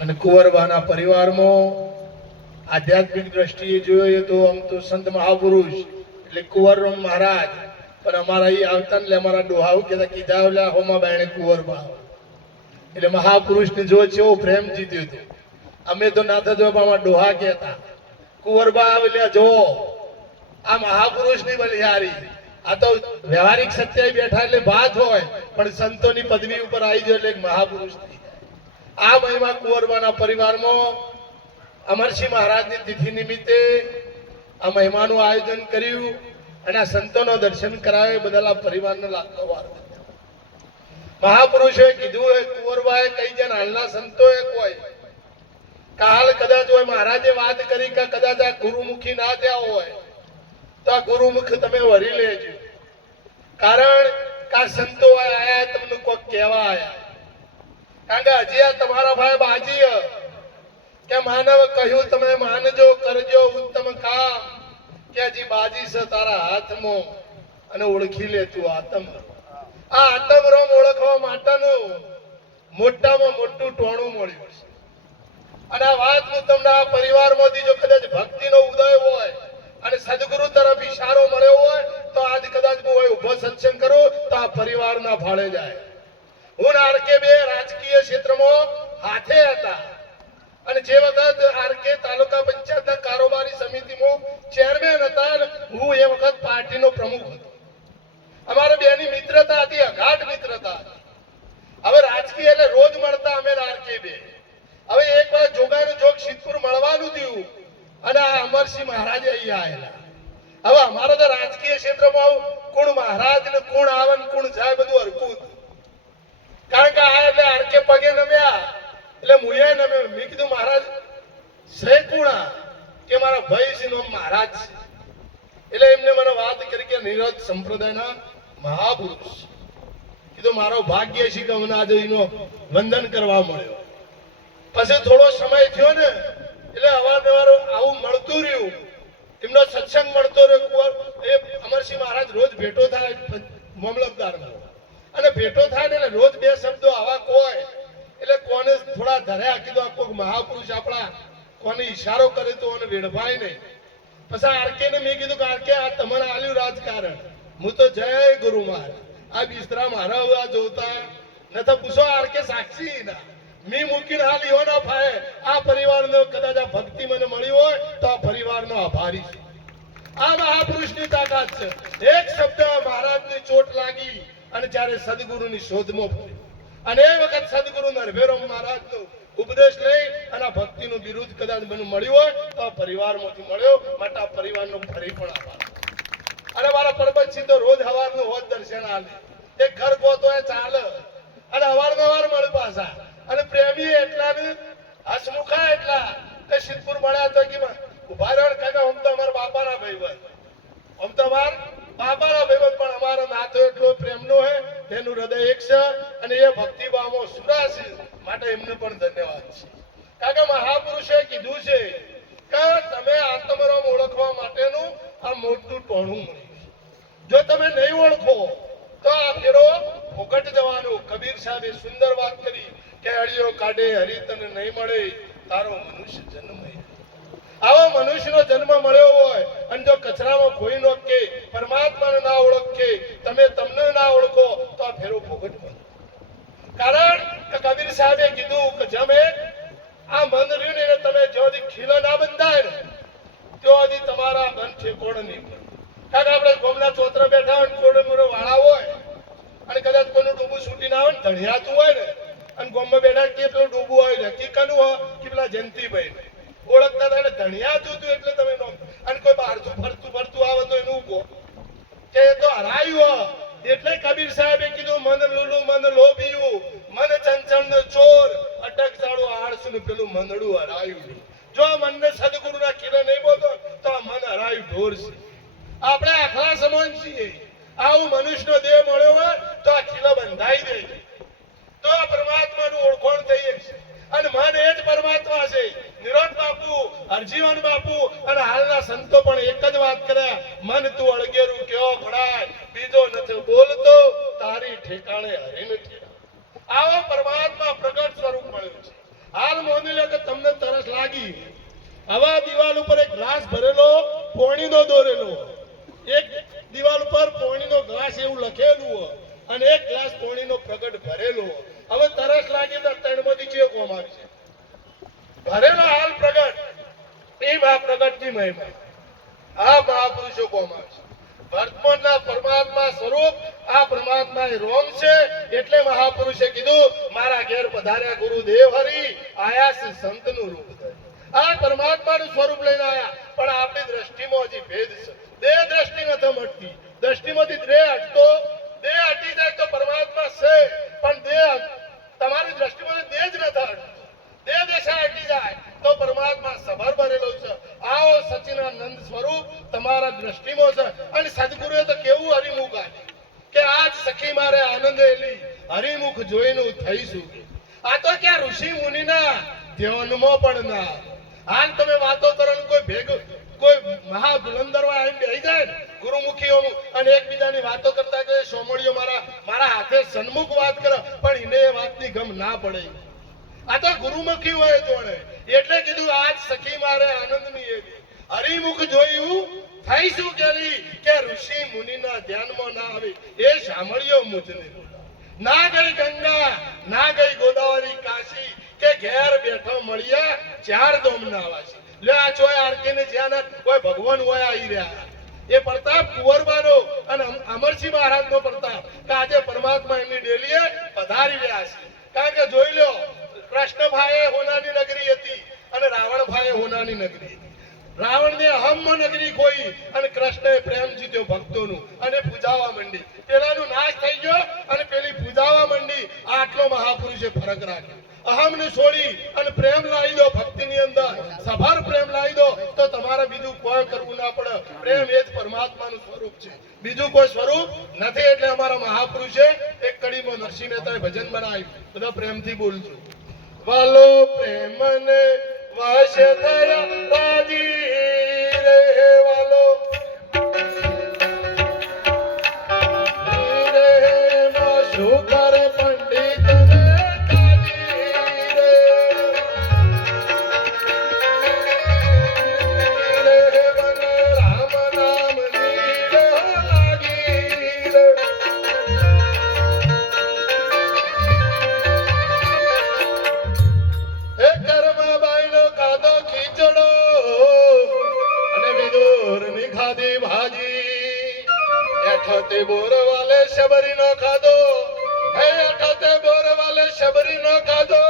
અને કુંવરબાના પરિવારમાં આધ્યાત્મિક દ્રષ્ટિએ જોઈએ તો આમ તો સંત મહાપુરુષ, એટલે કુંવરરામ મહારાજ, પણ અમારા એ આવતા ને અમારા ડોહાવ કહેતા કીધા એટલે હોમાં બેણે કુંવરબા એટલે મહાપુરુષને જો કેવો પ્રેમ જીત્યો હતો અમે તો ના થતો પણ ડોહા કહેતા. કુંવરબા એટલે જો, આ મહાપુરુષની બલિહારી. આ તો વ્યવહારિક સત્યાએ બેઠા એટલે વાત હોય, પણ સંતોની પદવી ઉપર આવી ગયો એટલે મહાપુરુષ થઈ જાય આ મહિમા કુંવરબાના પરિવારમાં અમરસિંહ મહારાજની તિથિ નિમિત્તે આ મહિમાનું આયોજન કર્યું અને આ સંતોનો દર્શન કરાવે એ બદલ આ પરિવારનો લાગતો વાર મહાપુરુષોએ કીધું હોય કુંવરબાએ કઈ જણ હાલના સંતોએ કોઈ? કાલ કદાચ હોય, મહારાજે વાત કરી કે કદાચ આ ગુરુમુખી ના થયા હોય, તો આ ગુરુમુખ તમે વરી લેજો. કારણ કે આ સંતો આયા, તમને કોઈક કહેવા આયા. કારણ કે હજી આ તમારા ભાઈ બાજી. કે માનવ કહ્યું તમે માનજો, કરજો, ઉત્તમ કામ. કે હજી બાજી છે તારા હાથમાં અને ઓળખી લે તું આતમ. આ આતમ રોમ ઓળખવા માટેનું મોટામાં મોટું ટોણું મળ્યું છે. અને આ વાત હું તમને આ પરિવારમાંથી જો કદાચ ભક્તિનો ઉદય હોય અને સદગુરુ તરફ ઈશારો મળ્યો હોય, તો આજ કદાચ હું ઊભો સત્સંગ કરું, તો આ પરિવારના ભાડે જાય. હું આરકે બે રાજકીય ક્ષેત્રમાં હાથે હતા. અને જે વખત આરકે તાલુકા પંચાયતના કારોબારી સમિતિમાં ચેરમેન હતા હું એ વખત પાર્ટીનો પ્રમુખ હતો. અમારે બેની મિત્રતા હતી, અગાઢ મિત્રતા હવે રાજકીય એટલે રોજ મળતા અમે આરકે બે. હવે એક વાર જોગાનું જોગ સિદ્ધપુર મળવાનું થયું અને આ અમરસિંહ મહારાજે અહીંયા આવેલા. હવે અમારા તો રાજકીય ક્ષેત્રમાં કોણ મહારાજ ને કોણ આવે ને કોણ જાય બધું હરકું. કારણ કે આ એટલે આરકે પગે નમ્યા. એટલે મુએ નમ્યો. મેં કીધું, મહારાજ સૈકુણા કે મારા ભાઈ છે નો મહારાજ છે. એટલે એમને મને વાત કરી કે નિરજ સંપ્રદાયના મહાપુરુષ કીધું, મારો ભાગ્ય છે કે મને આજે એનો વંદન કરવા મળ્યો. પછી થોડો સમય થયો ને, એટલે અવારનવાર આવું મળતું રહ્યું. એમનો સત્સંગ મળતો રહ્યો. એ અમરસિંહ મહારાજ રોજ ભેટો થાય મામલતદારમાં અને ભેટો થાય ને એટલે રોજ બે શબ્દો આવા કોઈ. એટલે કોને થોડા ધર્યા કીધું કોઈક મહાપુરુષ આપણા, કોને ઈશારો કરે તો અને વેડફાય નહીં. પછી આરકે ને મેં કીધું કે, આરકે, આ તમારે આલ્યું રાજકારણ. હું તો જય ગુરુ મહારાજ. આ બિસ્તરા મારા આ જોતા. ન તો પૂછો આરકે સાક્ષી ના મી મૂકીને હાલ ઈવો ના ફાય. આ પરિવારનો કદાચ આ ભક્તિ મને મળી હોય, તો આ પરિવારનો આભારી છે. આ મહાપુરુષની તાકાત છે. એક શબ્દ મહારાજની ચોટ લાગી. અને જ્યારે સદગુરુની શોધમાં અને એ વખત સદગુરુ નરભેરો મહારાજ નો ઉપદેશ લઈ અને ભક્તિનું બિરુદ કદાચ મને મળ્યું હોય તો આ પરિવારમાંથી મળ્યો, માટે આ પરિવારનો ફરી પણ આભાર. અને મારા પરબત તો રોજ હવારનું હોત દર્શન આલે એક ઘર ગોતો એ ચાલે. અને અવારનવાર મળે પાછા. અને પ્રેમી એટલા હસમુખા એટલા. કે સિદ્ધપુર મળ્યા તો કે ઊભા રહ્યો ને કાકા આમ તો અમારા બાપાના ભાઈબંધ આમ તો અમાર બાપાના ભાઈબંધ પણ અમારો નાતો એટલો પ્રેમનો હે તેનું હૃદય એક છે અને એ ભક્તિભાવમાં સુરા છે એમને પણ ધન્યવાદ છે. કાકા મહાપુરુષે કીધું છે કે તમે આત્મરામ ઓળખવા માટેનું આ મોટું ટોણું મળ્યું જો તમે નહીં ઓળખો, તો આ ફેરો ફોકટ જવાનો. કબીર સાહેબે સુંદર વાત કરી કે અડીઓ કાઢે હરિતન નહીં મળે, તારો મનુષ્ય જન્મ આવો મનુષ્યનો જન્મ મળ્યો હોય અને જો કચરામાં કોઈ નો કે, પરમાત્માને ના ઓળખે તમે તમને ના ઓળખો તો આ ફેરો ફોકટ બને કારણ કે કબીર સાહેબે કીધું કે જમે આ મન રહ્યું ને એને તમે જ્યાં સુધી ખીલો ના બંધાય ને ત્યાં સુધી તમારા કારણ આપણે ગોમના ચોતરા બેઠા હોય થોડો મોટો વાળા હોય, અને કદાચ કોઈનું ડૂબું છૂટી ના આવે ને ધણિયાતું હોય ને, અને ગોમમાં બેઠા કે પેલું ડૂબું હોય ને હકીકતનું હોય કે પેલા જયંતિભાઈ. ઓળખતા હતા ધણિયાતું હતું એટલે તમે નો અને કોઈ બહારથી ફરતું ફરતું આવે તો એનું ઊભો કે એ તો હરાયું. એટલે કબીર સાહેબે કીધું, મન લુલું, મન લોભિયું, મન ચંચળ ચોર અટક જાડું આળસું પેલું મંદડું હરાયું જો મનને સદગુરુના ઠોર છે. આપણે આખલા સમાન છીએ. આવું મનુષ્યનો દેહ મળ્યો હોય તો આ ખીલો બંધાઈ દે. તો આ પરમાત્માનું ઓળખોણ થઈ છે. અને મન એ જ પરમાત્મા છે. નિરોધ બાપુ, હરજીવન બાપુ અને હાલના સંતો પણ એક જ વાત કર્યા. મન તું અળગેરું કેવો ભણાય? બીજો નથી બોલતો. તારી ઠેકાણે હરીને આવો પરમાત્મા પ્રગટ સ્વરૂપ મળ્યું છે. હાલ મોની લો કે તમને તરસ લાગી. હવા દિવાલ ઉપર એક ગ્લાસ ભરેલો પોણીનો દોરેલો એક દિવાલ ઉપર પોણીનો ગ્લાસ એવું લખેલું અને એક ગ્લાસ પોણીનો પ્રગટ ભરેલો હવે તરસ લાગી તો ત્રણમાંથી જે છે? ભરેલો હાલ પ્રગટ. એ મહાપ્રગટની મહિમા આ મહાપુરુષો કોમ આવે છે. વર્તમાનના પરમાત્મા સ્વરૂપ આ પરમાત્મા રોમ છે. એટલે મહાપુરુષે કીધું, મારા ઘેર પધાર્યા ગુરુદેવ હરી આયા છે સંતનું રૂપ. આ પરમાત્માનું સ્વરૂપ લઈને આયા. દ્રષ્ટિમાં હજી ભેદ છે. દેહ દ્રષ્ટિ નથી મળતી દ્રષ્ટિમાંથી દેહ હટતો દેહ હટી જાય તો પરમાત્મા છે. પણ દેહ તમારી દ્રષ્ટિમાંથી દેહ જ નથી હટતો દેહ દેશા હટી જાય તો પરમાત્મા સભર ભરેલો છે. આવો સચિનાનંદ સ્વરૂપ તમારા દ્રષ્ટિમાં છે. અને સદગુરુએ તો કેવું હરિમુખ આપ્યું? કે આજ સખી મારે આનંદ એલી. હરિમુખ જોઈને હું થઈશું આ તો ક્યાં ઋષિ મુનિના ધ્યાનમાં પણ ના. હાલ તમે વાતો કરો કોઈ ભેગું કોઈ મહા ધુલંદરવા આવીને બેહી જાય ને, ગુરુમુખીઓ અને એકબીજાની વાતો કરતા કે સોમળીઓ મારા મારા હાથે સન્મુખ વાત કરે. પણ એને એ વાતની ગમ ના પડે. આ તો ગુરુમુખી હોય જોડે. એટલે કીધું, આજ સખી મારે આનંદની એવી હરિમુખ જોયું, થઈ શું કેલી કે ઋષિ મુનિના ધ્યાનમાં ના આવી. એ સાંભળ્યો મુજને. ના ગઈ ગંગા, ના ગઈ ગોદાવરી કાશી કે ઘેર બેઠો મળ્યા ચાર દોમ ના વાસી. લે, આ ને કોઈ એ હોનાની નગરી હતી અને રાવણને અહમ નગરી ખોઈ અને કૃષ્ણએ પ્રેમ જીત્યો ભક્તોનું અને પૂજાવા માંડી. પેલાનું નાશ થઈ ગયો અને પેલી પૂજાવા માંડી. આટલો મહાપુરુષે ફરક રાખ્યો. અહમને છોડી અને પ્રેમ લાવી દો ભક્તિની અંદર સભાર પ્રેમ લાવી દો તો તમારે બીજું કોઈ કરવું ના પડે પ્રેમ એ જ પરમાત્માનું સ્વરૂપ છે. બીજું કોઈ સ્વરૂપ નથી એટલે અમારા મહાપુરુષે એક કડીમાં નરસિંહ મહેતાએ ભજન બનાવ્યું. બધા પ્રેમથી બોલજો. વાલો પ્રેમને વશ થયા રાજી ભાજી. એઠતે બોર વાલે શબરી નો ખાધો. હે એઠતે બોર વાલે શબરી નો ખાધો.